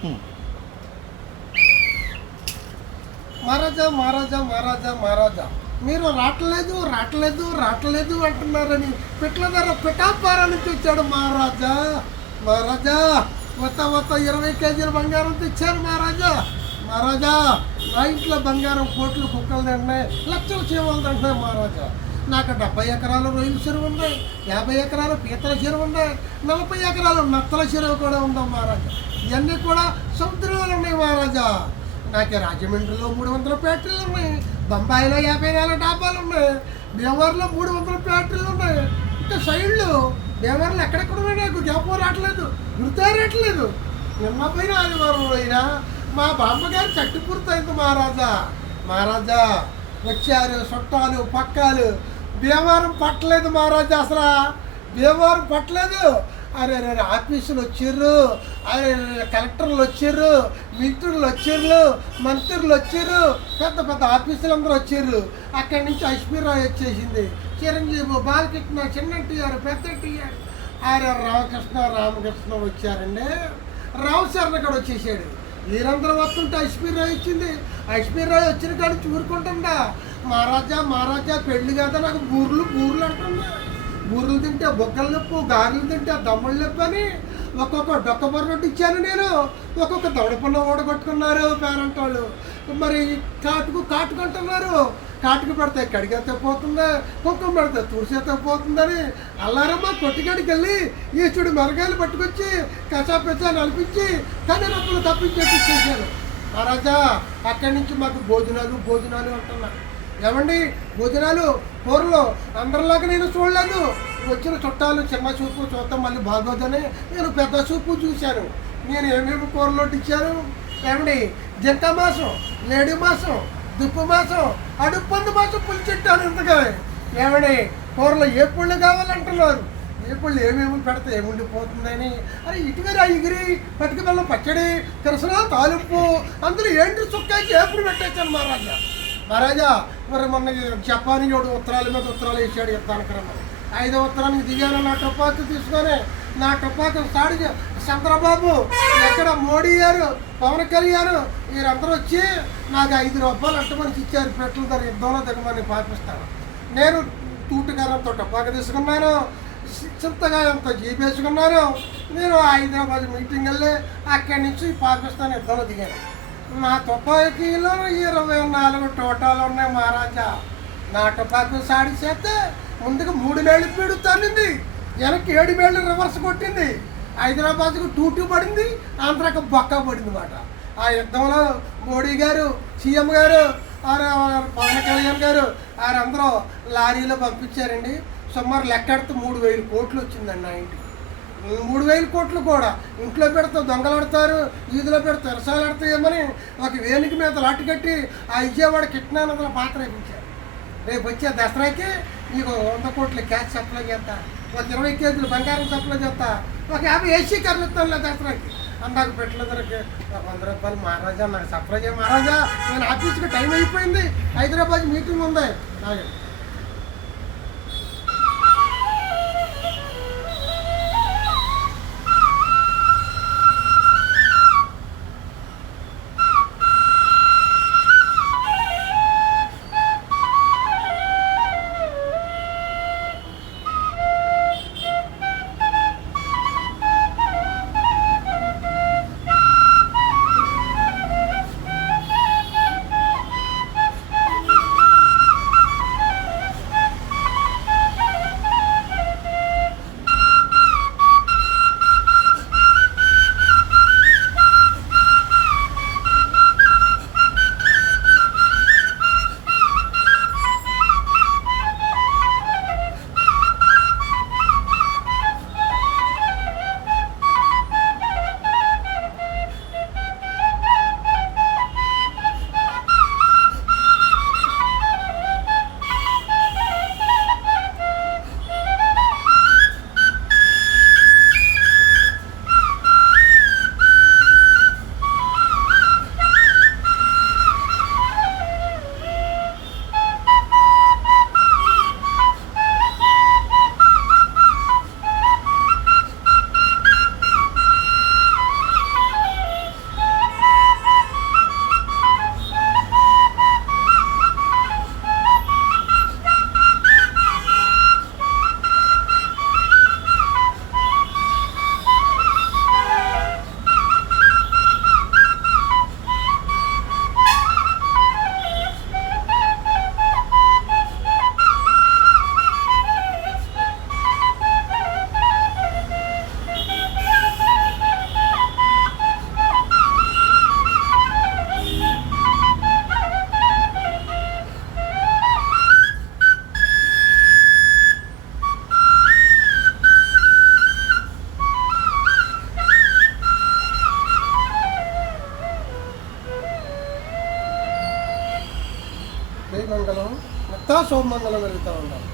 హ్మ్. మహారాజా మహారాజా మహారాజా మహారాజా మీరు రావట్లేదు రావట్లేదు రావట్లేదు అంటున్నారని పిట్ల ధర పిఠాపారా నుంచి వచ్చాడు మహారాజా. మహారాజా మొత్తం 20 కేజీల బంగారం తెచ్చారు మహారాజా. మహారాజా నా ఇంట్లో బంగారం కోట్లు కుక్కలు తింటున్నాయి, లక్షల చీమలు తింటున్నాయి మహారాజా. నాకు 70 ఎకరాలు రొయ్యల చెరువు ఉన్నాయి, 50 ఎకరాలు పీతల చెరువు ఉన్నాయి, 40 ఎకరాలు నత్తల చెరువు కూడా ఉందా మహారాజా. ఇవన్నీ కూడా సముద్రంలో ఉన్నాయి మహారాజా. నాకు రాజమండ్రిలో 300 ఫ్యాక్టరీలు ఉన్నాయి, బొంబాయిలో 54 డాబాలు ఉన్నాయి, భీమవరంలో 300 ఫ్యాక్టరీలు ఉన్నాయి. ఇంకా సైడ్లు భీమవరంలో ఎక్కడెక్కడ ఉన్నాయి నాకు జ్ఞాపకం రావట్లేదు, గుర్తే రావట్లేదు. నిన్న పోయిన ఆదివారం అయినా మా బామ్మగారు చట్టు పూర్తయింది మహారాజా. మహారాజా వచ్చారు చుట్టాలు పక్కాలు, భీమవరం పట్టలేదు మహారాజా. అసలు భీమవరం పట్టలేదు. అరే అరే ఆఫీసులు వచ్చిర్రు, అరే కలెక్టర్లు వచ్చిర్రు, మినిస్టర్లు వచ్చిర్రు, మంత్రులు వచ్చిర్రు, పెద్ద పెద్ద ఆఫీసులు అందరూ వచ్చిర్రు. అక్కడి నుంచి ఐశ్వర్యరావు వచ్చేసింది, చిరంజీవి, బాలకృష్ణ, చిన్న టీఆర్, పెద్ద టీఆర్, అరే రామకృష్ణ వచ్చారండి. రామచరణ్ కూడా వచ్చేసాడు. వీరందరూ వస్తుంటే ఐశ్వర్యరావు ఇచ్చింది. ఐశ్వర్యరావు వచ్చిన కాడికి ఊరుకుంటుందా. మహారాజా మహారాజా పెళ్లి కదా నాకు బూర్లు అంటుందా. బూరెలు తింటే బొగ్గలు నొప్పు, గారెలు తింటే దమ్ముళ్ళు నొప్పి అని ఒక్కొక్క డొక్క రొట్టి ఇచ్చాను నేను. ఒక్కొక్క దవడపన్న ఓడగొట్టుకున్నారు పేరెంట్ వాళ్ళు. మరి కాటుకుంటున్నారు. కాటుకు పెడితే కడిగేస్తే పోతుందా, కుక్కం పెడితే తుడిసేస్తే పోతుందని అల్లారమ్మ కొట్టికాడికి వెళ్ళి ఈచుడు మరగాయలు పట్టుకొచ్చి కసాపెచ్చా నలిపించి కానీ నొప్పులు తప్పించేసి చేశాను మహారాజా. అక్కడి నుంచి మాకు భోజనాలు అంటున్నారు. ఏమండి భోజనాలు కూరలు అందరిలాగా నేను చూడలేదు. వచ్చిన చుట్టాలు చిన్న చూపు చూద్దాం మళ్ళీ బాగోదని నేను పెద్ద చూపు చూశాను. నేను ఏమేమి కూరలు ఇచ్చాను ఏమండి, జింక మాసం, లేడి మాసం, దుప్పు మాసం, అడుప్పందు మాసం పులిచెట్టాను ఇంతగా. ఏమండి కూరలు ఏ పుళ్ళు కావాలంటున్నారు, ఏ పుళ్ళు ఏమేమి పెడితే ఏముండిపోతుందని. అరే ఇటుకరా ఎగిరి పటిక బెల్లం పచ్చడి, తెరసన తాలింపు, అందులో ఏంటి చుక్కాకి ఏపుడు పెట్టేశాను మహారాజా. మహారాజా మరి మొన్న జపానీ వాడు ఉత్తరాల మీద ఉత్తరాలు వేసాడు యుద్ధానికి రమ్మని. 5వ ఉత్తరానికి దిగాను నా టుపాకి తీసుకొని. నా టుపాకి సాడి చంద్రబాబు, ఎక్కడ మోడీ గారు, పవన్ కళ్యాణ్ వీరందరూ వచ్చి నాకు 5 రూపాయలు అట్టమని ఇచ్చారు. పెట్ల ధర యుద్ధంలో దిగమని పాపిస్తాను. నేను తూటుగారంతో టుపాకి తీసుకున్నాను, చింతగాయంతో జీపేసుకున్నాను. నేను హైదరాబాద్ మీటింగ్ వెళ్ళి అక్కడి నుంచి పాకిస్తాన్ యుద్ధంలో దిగాను. నా తుపాకీలో 24 టోటాలు ఉన్నాయి మహారాజా. నా తుపాకీ సాడి చేస్తే ముందుకు 3 వేళ్ళు పీడుతానింది, వెనక్కి 7 వేళ్ళు రివర్స్ కొట్టింది. హైదరాబాద్కు 2-2 పడింది, ఆంధ్రాకి బొక్క పడింది అన్నమాట. ఆ యుద్ధంలో మోడీ గారు, సీఎం గారు, పవన్ కళ్యాణ్ గారు వారందరూ లారీలో పంపించారండి. సుమారు లెక్కెడితే 3,000 కోట్లు వచ్చిందండి. ఆ ఇంటికి 3,000 కోట్లు కూడా ఇంట్లో పెడితే దొంగలాడతారు, వీధిలో పెడితే ఎరసాలాడతాయేమని ఒక వేలిక మీద లాటి కట్టి ఆ విజయవాడ కిట్నానందల పాత్ర వేయించారు. రేపు వచ్చే దసరాకి మీకు 100 కోట్ల క్యాష్ సప్లై చేస్తా, ఒక 20 కేజీలు బంగారం సప్లై చేస్తా, ఒక 50 ఏసీ కార్లు ఇస్తానులే దసరాకి. అందాక పెట్టలేదరికి 100 రూపాయలు మహారాజా నాకు సప్లై చేయ మహారాజా. నేను ఆఫీస్కి టైం అయిపోయింది, హైదరాబాద్ మీటింగ్ ఉంది. శుభమంగళం వెళ్తూ ఉండాలి.